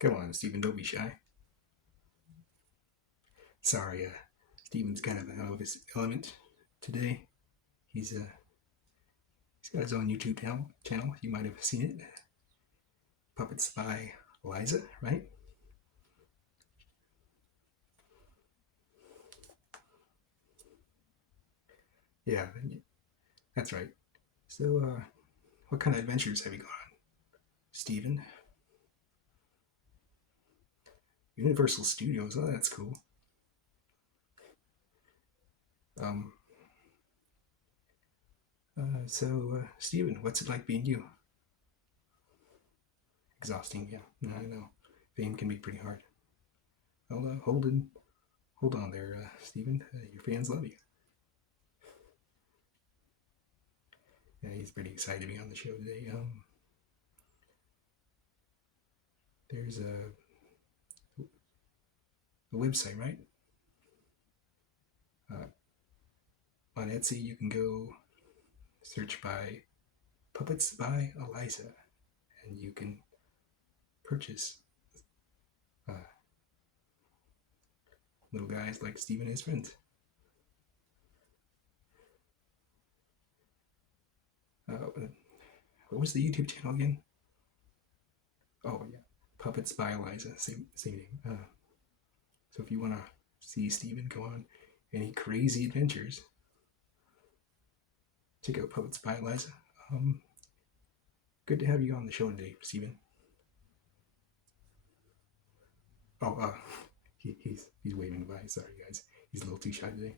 Come on, Stephen, don't be shy. Sorry, Stephen's kind of out of his element today. He's got his own YouTube channel. You might have seen it. Puppets by Eliza, right? Yeah, that's right. So, what kind of adventures have you gone on, Stephen? Universal Studios. Oh, that's cool. Um, Stephen, what's it like being you? Exhausting, yeah. No, I know. Fame can be pretty hard. Well, hold on there, Stephen. Your fans love you. Yeah, he's pretty excited to be on the show today. There's a website, right? Uh, on Etsy, you can go search by Puppets by Eliza, and you can purchase uh, little guys like Steve and his friends. What was the YouTube channel again? Oh yeah, Puppets by Eliza, same name. So if you want to see Steven go on any crazy adventures, check out Puppets by Eliza. Um, Good to have you on the show today, Steven. Oh, he's waving goodbye. Sorry, guys. He's a little too shy today.